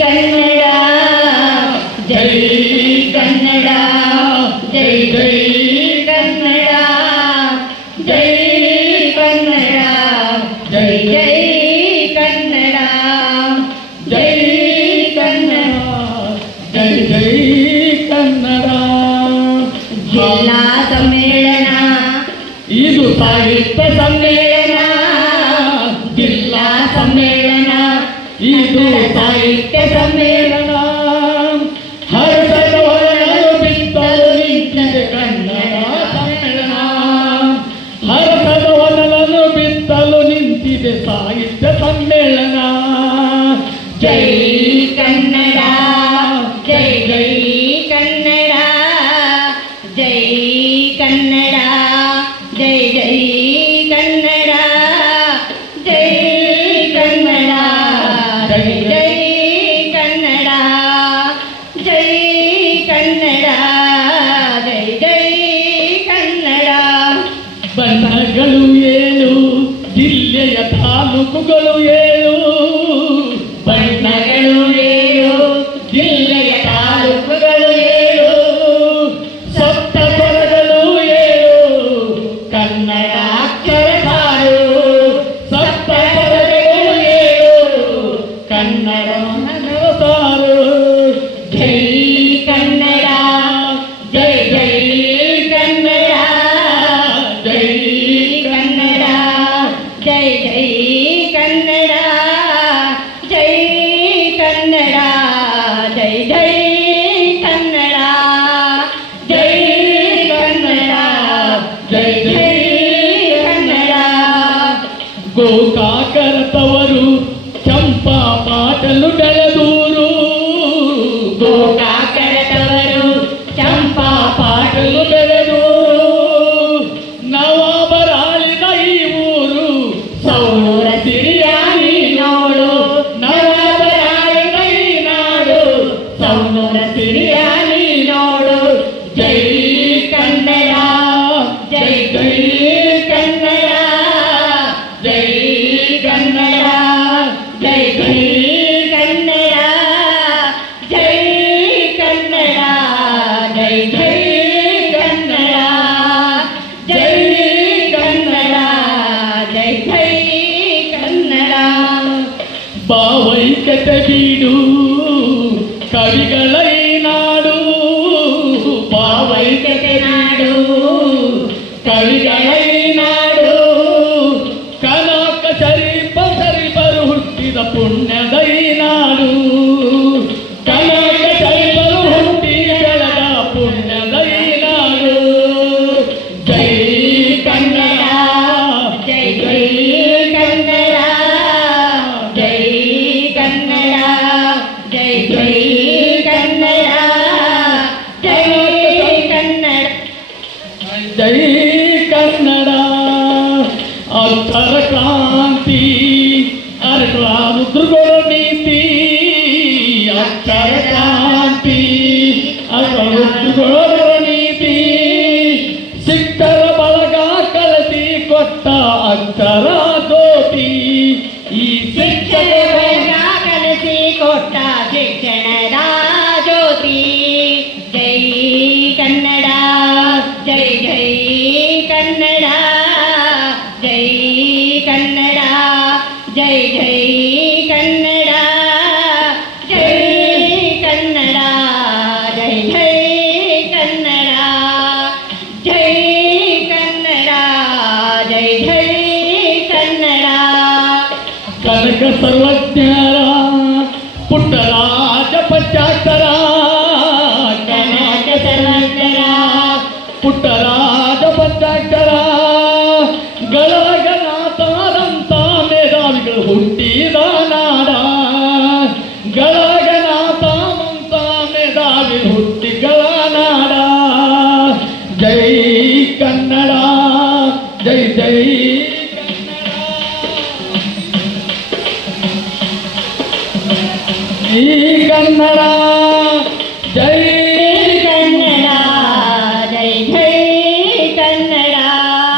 ಕನ್ನಡ ಜೈ ಕನ್ನಡ ಜೈ ಜೈ ಕನ್ನಡ ಜೈ ಕನ್ನಡ ಜೈ ಜೈ ಕನ್ನಡ ಜೈ ಕನ್ನಡ ಜೈ ಜೈ ಕನ್ನಡ. ಜಿಲ್ಲಾ ಸಮ್ಮೇಳನ ಇದು ಸಾಹಿತ್ಯ ಸಮ್ಮೇಳನ, ಜಿಲ್ಲಾ ಸಮ್ಮೇಳನ ಇದು ಸಾಹಿತ್ಯ ಸಮ್ಮೇಳನ. ಹರ್ಷದ ಹೊರಳು ಬಿತ್ತಲು ನಿಂತಿದೆ ಕನ್ನಡ ಸಮ್ಮೇಳನ, ಹರ್ಷದ ಹೊರಳನ್ನು ಬಿತ್ತಲು ನಿಂತಿದೆ ಸಾಹಿತ್ಯ ಸಮ್ಮೇಳನ. ಜೈ ಕನ್ನಡ ಜೈ ಜೈ ಕನ್ನಡ ಜೈ ಕನ್ನಡ ಜೈ ಜೈ ಕನ್ನಡ ಜೈ ಕನ್ನಡ ಜೈ ಜೈ ಕನ್ನಡ ಜೈ ಕನ್ನಡ ಜೈ ಜೈ ಕನ್ನಡ. ಬಣ್ಣಗಳು ಏಳು, ಜಿಲ್ಲೆಯ ತಾಲೂಕುಗಳು ಏಳು, ಬಣ್ಣಗಳು ಏಳು, ಜಿಲ್ಲೆಯ ತಾಲೂಕುಗಳು ಏಳು, ಸಪ್ತ ಸ್ವರಗಳು ಏಳು, ಕನ್ನಡ ಅಕ್ಷರ ಸಾರು, ಸಪ್ತ ಸ್ವರಗಳು ಏಳು, ಕನ್ನಡ ಸಾರು. ಜೈ ಕನ್ನಡ ಜೈ ಜೈ ಕನ್ನಡ ಜೈ ಕನ್ನಡ ಜೈ ಜೈ ಕನ್ನಡ ಜೈ ಕನ್ನಡ ಜೈ ಜೈ ಕನ್ನಡ ಜೈ ಕನ್ನಡ ಜೈ ಜೈ ಕನ್ನಡ. ಗೋಕಾಕರ ತವರು ಚಂಪಾ ಪಾಟಲು ಬೆಳೆದೂರು, ಗೋಕಾಕರ ತವರು ಚಂಪಾ ಪಾಟಲು ಬೆಳೆದೂರು, ನವಾಬರಾಳಿದ ಈ ಊರು ಸೌರ ಸಿರಿಯಾನಿ ನೋಡು, ನವಾಬರಾಳಿದ ಈ ನಾಡು ಸೌರ ಸಿರಿಯಾನಿ ನೋಡು. ಜೈ ಕನ್ನಡ ಜೈ ಜೈ ಕನ್ನಡ ಜೈ ಕನ್ನಡ ಜೈ ಜೈ ಕನ್ನಡ ಜೈ ಕನ್ನಡ ಜೈ ಜೈ ಕನ್ನಡ ಜೈ ಕನ್ನಡ ಜೈ ಜೈ ಕನ್ನಡ. ಭಾವೈಕ್ಯತೆ ಬೀಡು ಕವಿಗಳ ಈ ನಾಡು, ಭಾವೈಕ್ಯತೆ ನಾಡು ಕವಿಗಳ ಈ ನಾಡು, ಕನಕ ಶರೀಫರು ಹುಟ್ಟಿದ ಪುಣ್ಯದ ಈ ನಾಡು, ಕನಕ ಶರೀಫರು ಹುಟ್ಟಿ ಬೆಳೆದ ಪುಣ್ಯದ ಈ ನಾಡು. ಜೈ ಕನ್ನಡ ಜೈ ಜೈ ಕನ್ನಡ ಜೈ ಕನ್ನಡ ಜೈ ಜೈ ಕನ್ನಡ ಜೈ ಕನ್ನಡ ಜೈ ಕನ್ನಡ. ಅಕ್ಷರ ಕ್ರಾಂತಿ ಅರಗಳ ರುದ್ರಗಳ ನೀತಿ, ಅಕ್ಷರ ಕ್ರಾಂತಿ ಅರಗಳ ರುದ್ರಗಳ ನೀತಿ, ಸಿಕ್ಕರ ಬಳಗ ಕಲಸಿ ಕೊಟ್ಟ ಅಕ್ಷರ ಜ್ಯೋತಿ, ಈ ಶಿಕ್ಷಕರ ಕಲಸಿ ಕೊಟ್ಟ ಶಿಕ್ಷಣದ ಜ್ಯೋತಿ. ಜೈ ಕನ್ನಡ ಜೈ ಜೈ ಕನ್ನಡ ಜೈ ಕನ್ನಡ ಜೈ ಜೈ ಕನ್ನಡ ಜೈ ಕನ್ನಡ ಜೈ ಜೈ ಕನ್ನಡ ಜೈ ಕನ್ನಡ ಜೈ ಜೈ ಕನ್ನಡ. ಕನಕ ಸರ್ವಜ್ಞರ ಪುಟ್ಟರಾಜ ಪಂಚಾಕ್ಷರ, ಕನಕ ಸರ್ವಜ್ಞರ ಪುಟ್ಟರಾಜ ಪಂಚಾಕ್ಷರ, ಗಳಗನಾಥರಂತ ಮೇಧಾವಿಗಳು ಹುಟ್ಟಿದ ನಾಡ, ಗಳಗನಾಥರಂತ ಮೇಧಾವಿ ಹುಟ್ಟಿಗಳ ನಾಡ. ಜೈ ಕನ್ನಡ ಜೈ ಜೈ ಕನ್ನಡ ಈ ಕನ್ನಡ